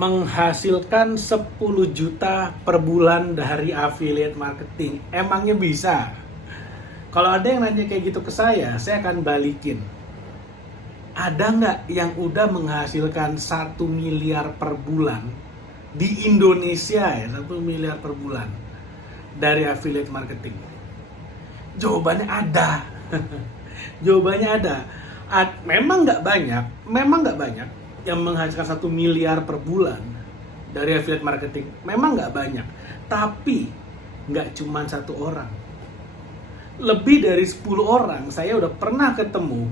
Menghasilkan 10 juta per bulan dari affiliate marketing. Emangnya bisa? Kalau ada yang nanya kayak gitu ke saya akan balikin. Ada nggak yang udah menghasilkan 1 miliar per bulan di Indonesia ya, 1 miliar per bulan dari affiliate marketing? Jawabannya ada. Jawabannya ada. Memang nggak banyak yang menghasilkan 1 miliar per bulan dari affiliate marketing. Memang nggak banyak. Tapi nggak cuma 1 orang. Lebih dari 10 orang saya udah pernah ketemu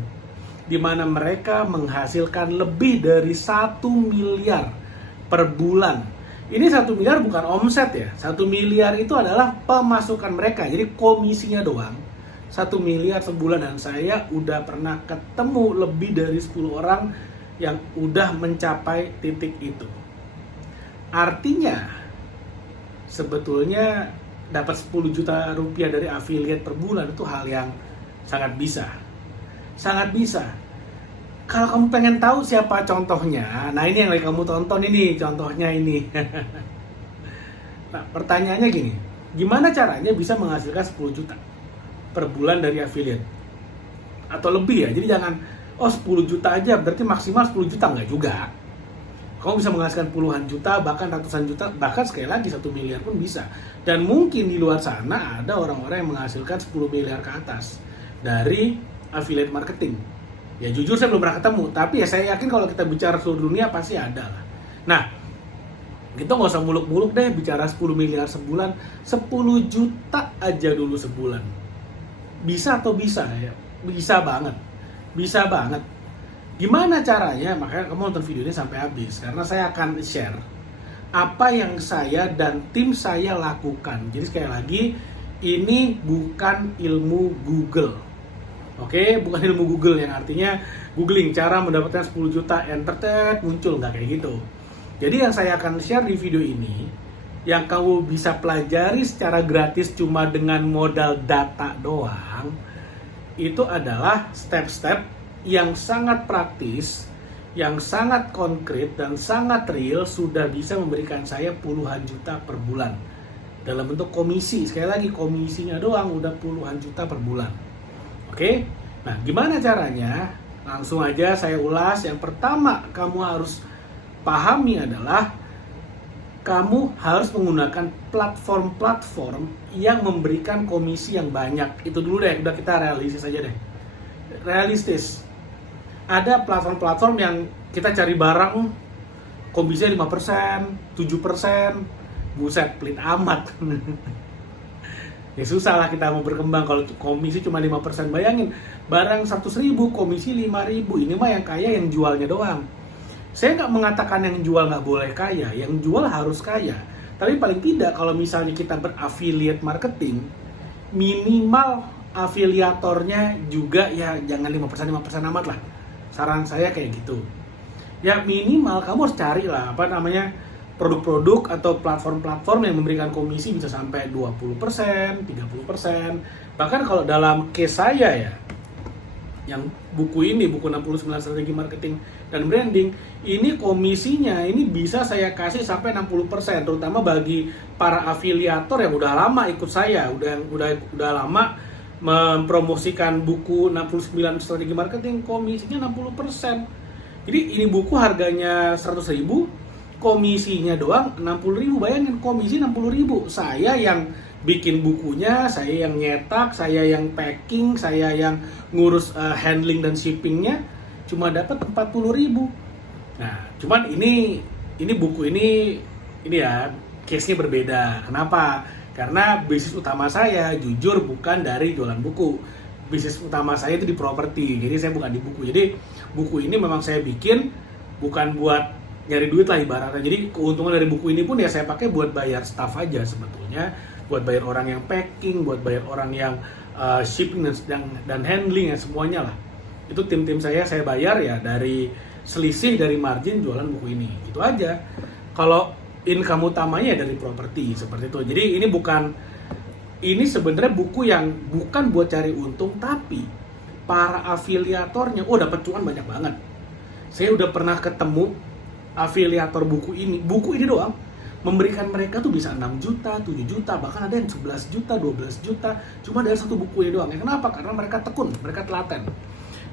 di mana mereka menghasilkan lebih dari 1 miliar per bulan. Ini 1 miliar bukan omset ya. 1 miliar itu adalah pemasukan mereka. Jadi komisinya doang. 1 miliar sebulan, dan saya udah pernah ketemu lebih dari 10 orang yang udah mencapai titik itu. Artinya sebetulnya dapat 10 juta rupiah dari affiliate per bulan itu hal yang sangat bisa. Sangat bisa. Kalau kamu pengen tahu siapa contohnya, nah ini yang lagi kamu tonton ini, contohnya ini. Nah, pertanyaannya gini, gimana caranya bisa menghasilkan 10 juta per bulan dari affiliate? Atau lebih ya, jadi jangan, 10 juta aja, berarti maksimal 10 juta, enggak juga. Kamu bisa menghasilkan puluhan juta, bahkan ratusan juta, bahkan sekali lagi 1 miliar pun bisa. Dan mungkin di luar sana ada orang-orang yang menghasilkan 10 miliar ke atas dari affiliate marketing. Ya jujur saya belum pernah ketemu, tapi ya saya yakin kalau kita bicara seluruh dunia pasti ada lah. Nah, kita nggak usah muluk-muluk deh bicara 10 miliar sebulan, 10 juta aja dulu sebulan. Bisa atau bisa ya? Bisa banget. Bisa banget. Gimana caranya? Makanya kamu nonton video ini sampai habis, karena saya akan share apa yang saya dan tim saya lakukan. Jadi sekali lagi, ini bukan ilmu Google. Oke, bukan ilmu Google yang artinya googling cara mendapatkan 10 juta enter muncul, nggak kayak gitu. Jadi yang saya akan share di video ini, yang kamu bisa pelajari secara gratis cuma dengan modal data doang, itu adalah step-step yang sangat praktis, yang sangat konkret dan sangat real, sudah bisa memberikan saya puluhan juta per bulan dalam bentuk komisi. Sekali lagi, komisinya doang udah puluhan juta per bulan. Oke? Nah, gimana caranya? Langsung aja saya ulas. Yang pertama kamu harus pahami adalah kamu harus menggunakan platform-platform yang memberikan komisi yang banyak. Itu dulu deh, udah kita realistis aja deh. Realistis. Ada platform-platform yang kita cari barang komisinya 5%, 7%, buset, pelit amat. Ya susah lah kita mau berkembang kalau komisi cuma 5%. Bayangin, barang 100.000, komisi 5.000. Ini mah yang kaya yang jualnya doang. Saya nggak mengatakan yang jual nggak boleh kaya, yang jual harus kaya. Tapi paling tidak kalau misalnya kita beraffiliate marketing, minimal afiliatornya juga ya jangan 5% amat lah. Saran saya kayak gitu. Ya minimal kamu harus cari lah produk-produk atau platform-platform yang memberikan komisi bisa sampai 20%, 30%. Bahkan kalau dalam case saya ya, yang buku 69 strategi marketing dan branding, ini komisinya ini bisa saya kasih sampai 60%, terutama bagi para afiliator yang udah lama ikut saya, udah lama mempromosikan buku 69 strategi marketing, komisinya 60%. Jadi ini buku harganya 100.000, komisinya doang 60.000. Bayangin, komisi 60.000. Saya yang bikin bukunya, saya yang nyetak, saya yang packing, saya yang ngurus handling dan shippingnya, cuma dapat 40.000. Nah, cuman ini buku ini ya case-nya berbeda. Kenapa? Karena bisnis utama saya jujur bukan dari jualan buku. Bisnis utama saya itu di properti. Jadi saya bukan di buku. Jadi buku ini memang saya bikin bukan buat nyari duit lah ibaratnya. Jadi keuntungan dari buku ini pun ya saya pakai buat bayar staff aja sebetulnya, buat bayar orang yang packing, buat bayar orang yang shipping dan handling ya semuanya lah. Itu tim-tim saya bayar ya dari selisih dari margin jualan buku ini. Itu aja. Kalau income utamanya dari properti seperti itu. Jadi ini sebenarnya buku yang bukan buat cari untung, tapi para afiliatornya dapat cuan banyak banget. Saya udah pernah ketemu afiliator buku ini doang memberikan mereka tuh bisa 6 juta, 7 juta, bahkan ada yang 11 juta, 12 juta cuma dari satu buku ini doang. Ya, kenapa? Karena mereka tekun, mereka telaten.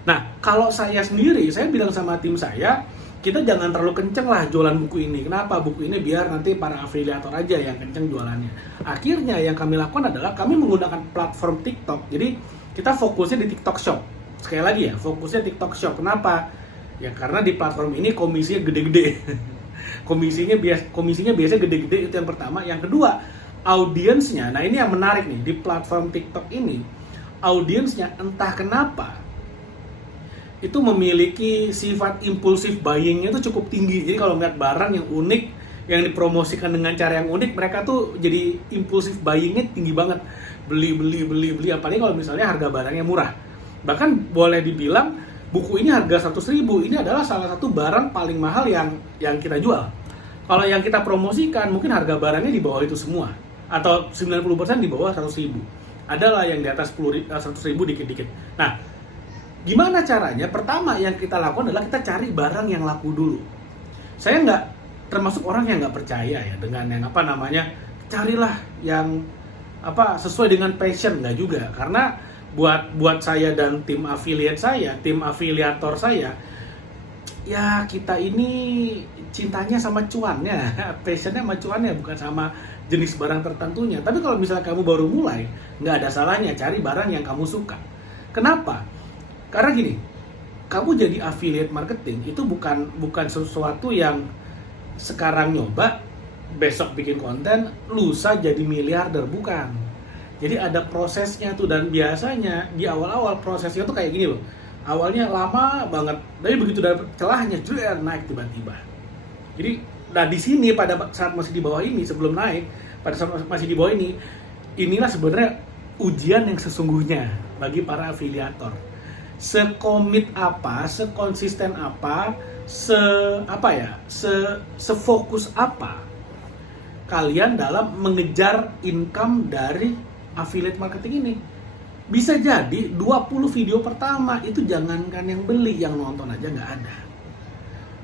Nah, kalau saya sendiri, saya bilang sama tim saya, kita jangan terlalu kenceng lah jualan buku ini. Kenapa? Buku ini biar nanti para afiliator aja yang kenceng jualannya. Akhirnya yang kami lakukan adalah kami menggunakan platform TikTok. Jadi kita fokusnya di TikTok Shop. Sekali lagi ya, fokusnya TikTok Shop. Kenapa? Ya karena di platform ini komisinya gede-gede. komisinya biasanya gede-gede, itu yang pertama. Yang kedua, audiensnya. Nah, ini yang menarik nih, di platform TikTok ini audiensnya entah kenapa itu memiliki sifat impulsif buying-nya itu cukup tinggi. Jadi kalau ngeliat barang yang unik yang dipromosikan dengan cara yang unik, mereka tuh jadi impulsif buying-nya tinggi banget. Beli, apalagi kalau misalnya harga barangnya murah. Bahkan boleh dibilang buku ini harga 100.000, ini adalah salah satu barang paling mahal yang kita jual. Kalau yang kita promosikan mungkin harga barangnya di bawah itu semua, atau 90% di bawah 100.000. Adalah yang di atas 100.000 dikit-dikit. Nah, gimana caranya? Pertama yang kita lakukan adalah kita cari barang yang laku dulu. Saya nggak termasuk orang yang nggak percaya ya dengan yang carilah yang sesuai dengan passion, nggak juga. Karena buat saya dan tim affiliate saya, tim afiliator saya, ya kita ini cintanya sama cuannya, passionnya sama cuannya, bukan sama jenis barang tertentunya. Tapi kalau misalnya kamu baru mulai, nggak ada salahnya cari barang yang kamu suka. Kenapa? Karena gini, kamu jadi affiliate marketing itu bukan sesuatu yang sekarang nyoba, besok bikin konten, lusa jadi miliarder, bukan. Jadi ada prosesnya tuh, dan biasanya di awal-awal prosesnya tuh kayak gini loh. Awalnya lama banget, tapi begitu dapet celahnya, naik tiba-tiba. Jadi, di sini pada saat masih di bawah ini, sebelum naik, pada saat masih di bawah ini, inilah sebenarnya ujian yang sesungguhnya bagi para afiliator. Sekomit apa, sekonsisten apa, sefokus apa kalian dalam mengejar income dari affiliate marketing ini. Bisa jadi 20 video pertama itu jangankan yang beli, yang nonton aja nggak ada.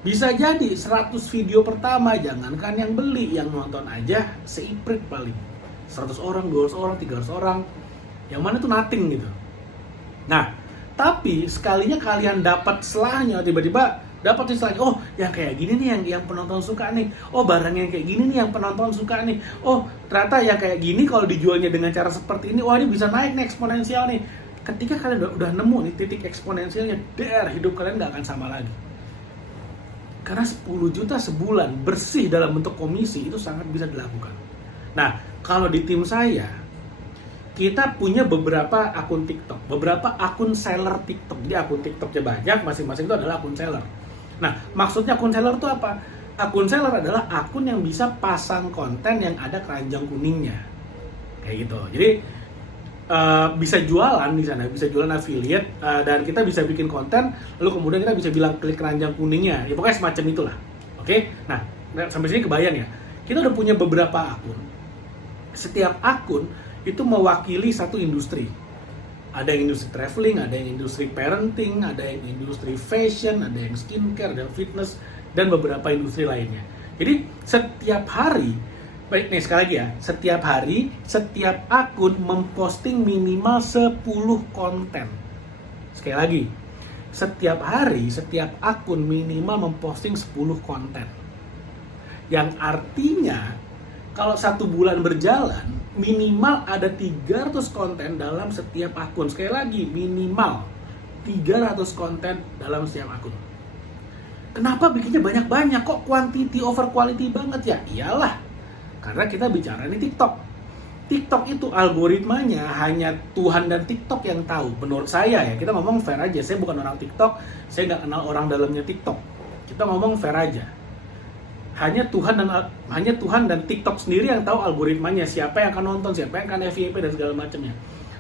Bisa jadi 100 video pertama jangankan yang beli, yang nonton aja seiprit paling 100 orang, 200 orang, 300 orang, yang mana tuh nothing gitu. Nah, tapi sekalinya kalian dapat selahnya, tiba-tiba dapat istilahnya, oh yang kayak gini nih yang penonton suka nih, oh barang yang kayak gini nih yang penonton suka nih, oh ternyata yang kayak gini kalau dijualnya dengan cara seperti ini, wah ini bisa naik nih, eksponensial nih. Ketika kalian udah nemu nih titik eksponensialnya, hidup kalian nggak akan sama lagi. Karena 10 juta sebulan bersih dalam bentuk komisi itu sangat bisa dilakukan. Nah, kalau di tim saya, kita punya beberapa akun TikTok, beberapa akun seller TikTok. Jadi akun TikToknya banyak, masing-masing itu adalah akun seller. Nah, maksudnya akun seller itu apa? Akun seller adalah akun yang bisa pasang konten yang ada keranjang kuningnya. Kayak gitu. Jadi, bisa jualan di sana, bisa jualan affiliate, dan kita bisa bikin konten, lalu kemudian kita bisa bilang klik keranjang kuningnya. Ya pokoknya semacam itulah. Oke? Nah, sampai sini kebayang ya. Kita udah punya beberapa akun. Setiap akun itu mewakili satu industri. Ada yang industri traveling, ada yang industri parenting, ada yang industri fashion, ada yang skincare dan fitness, dan beberapa industri lainnya. Jadi setiap hari, baik nih sekali lagi ya, setiap hari, setiap akun memposting minimal 10 konten. Sekali lagi, setiap hari, setiap akun minimal memposting 10 konten. Yang artinya, kalau 1 bulan berjalan, minimal ada 300 konten dalam setiap akun. Sekali lagi, minimal 300 konten dalam setiap akun. Kenapa bikinnya banyak-banyak? Kok quantity over quality banget ya? Iyalah, karena kita bicara ini TikTok. TikTok itu algoritmanya hanya Tuhan dan TikTok yang tahu. Menurut saya ya, kita ngomong fair aja. Saya bukan orang TikTok, saya nggak kenal orang dalamnya TikTok. Kita ngomong fair aja. Hanya Tuhan dan TikTok sendiri yang tahu algoritmanya, siapa yang akan nonton, siapa yang akan FYP dan segala macamnya.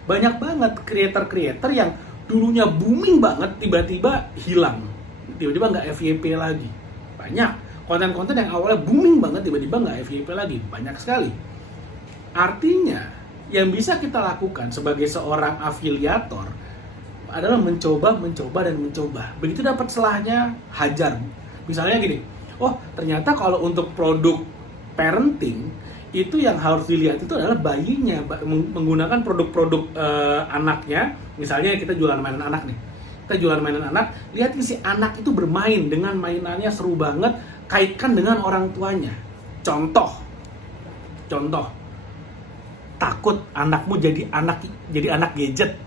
Banyak banget creator yang dulunya booming banget tiba-tiba hilang, tiba-tiba nggak FYP lagi. Banyak konten-konten yang awalnya booming banget tiba-tiba nggak FYP lagi, banyak sekali. Artinya yang bisa kita lakukan sebagai seorang afiliator adalah mencoba. Begitu dapat selahnya, hajar. Misalnya gini, oh ternyata kalau untuk produk parenting itu yang harus dilihat itu adalah bayinya, menggunakan produk-produk anaknya. Misalnya kita jualan mainan anak nih, kita jualan mainan anak, lihat si anak itu bermain dengan mainannya seru banget, kaitkan dengan orang tuanya. Contoh, takut anakmu jadi anak gadget.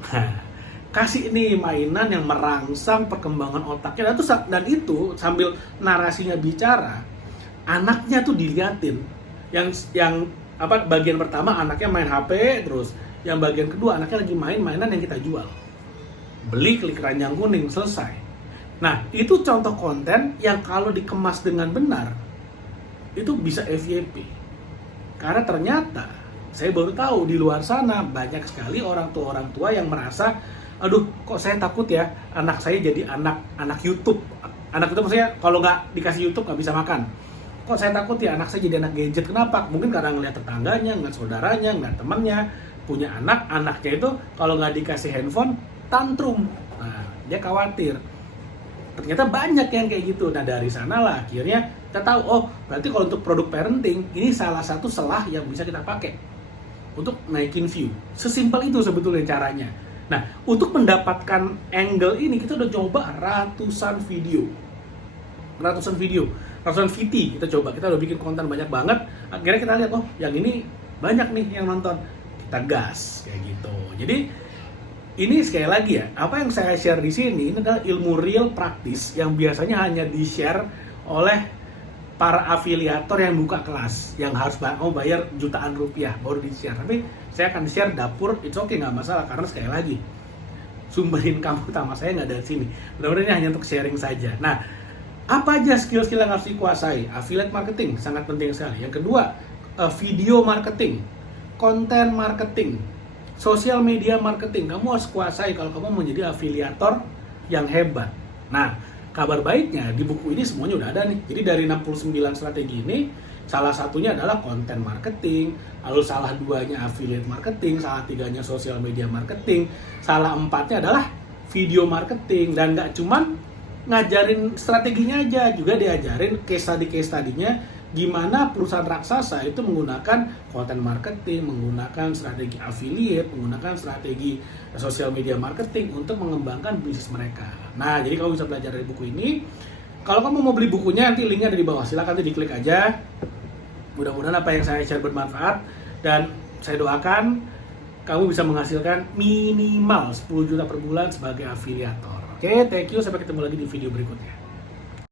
Kasih nih mainan yang merangsang perkembangan otaknya, dan itu sambil narasinya bicara, anaknya tuh diliatin. Yang bagian pertama anaknya main HP, terus yang bagian kedua anaknya lagi main mainan yang kita jual. Beli, klik keranjang kuning, selesai. Nah, itu contoh konten yang kalau dikemas dengan benar itu bisa FYP. Karena ternyata saya baru tahu di luar sana banyak sekali orang tua yang merasa, aduh kok saya takut ya anak saya jadi anak YouTube. Anak itu maksudnya kalau nggak dikasih YouTube nggak bisa makan. Kok saya takut ya anak saya jadi anak gadget. Kenapa? Mungkin karena ngeliat tetangganya, ngeliat saudaranya, ngeliat temannya punya anaknya itu kalau nggak dikasih handphone tantrum. Nah, dia khawatir. Ternyata banyak yang kayak gitu. Nah, dari sanalah akhirnya kita tahu, oh berarti kalau untuk produk parenting ini salah satu celah yang bisa kita pakai untuk naikin view. Sesimpel itu sebetulnya caranya. Nah, untuk mendapatkan angle ini kita udah coba ratusan VT kita coba, kita udah bikin konten banyak banget. Akhirnya kita lihat, oh yang ini banyak nih yang nonton, kita gas kayak gitu. Jadi ini sekali lagi ya, apa yang saya share di sini ini adalah ilmu real praktis yang biasanya hanya di-share oleh para afiliator yang buka kelas, yang harus mau bayar jutaan rupiah baru di-share. Tapi saya akan share dapur, it's okay, nggak masalah, karena sekali lagi sumber income utama saya nggak dari sini. Mudah-mudahan ini hanya untuk sharing saja. Nah, apa aja skill-skill yang harus dikuasai? Affiliate marketing sangat penting sekali. Yang kedua, video marketing, konten marketing, sosial media marketing. Kamu harus kuasai kalau kamu menjadi afiliator yang hebat. Nah, kabar baiknya di buku ini semuanya udah ada nih. Jadi dari 69 strategi ini, salah satunya adalah konten marketing, lalu salah duanya affiliate marketing, salah tiganya sosial media marketing, salah empatnya adalah video marketing. Dan nggak cuman ngajarin strateginya aja, juga diajarin case study-nya gimana perusahaan raksasa itu menggunakan konten marketing, menggunakan strategi affiliate, menggunakan strategi sosial media marketing untuk mengembangkan bisnis mereka. Nah, jadi kamu bisa belajar dari buku ini. Kalau kamu mau beli bukunya, nanti linknya ada di bawah, silakan nanti diklik aja. Mudah-mudahan apa yang saya share bermanfaat, dan saya doakan kamu bisa menghasilkan minimal 10 juta per bulan sebagai afiliator. Oke, thank you. Sampai ketemu lagi di video berikutnya.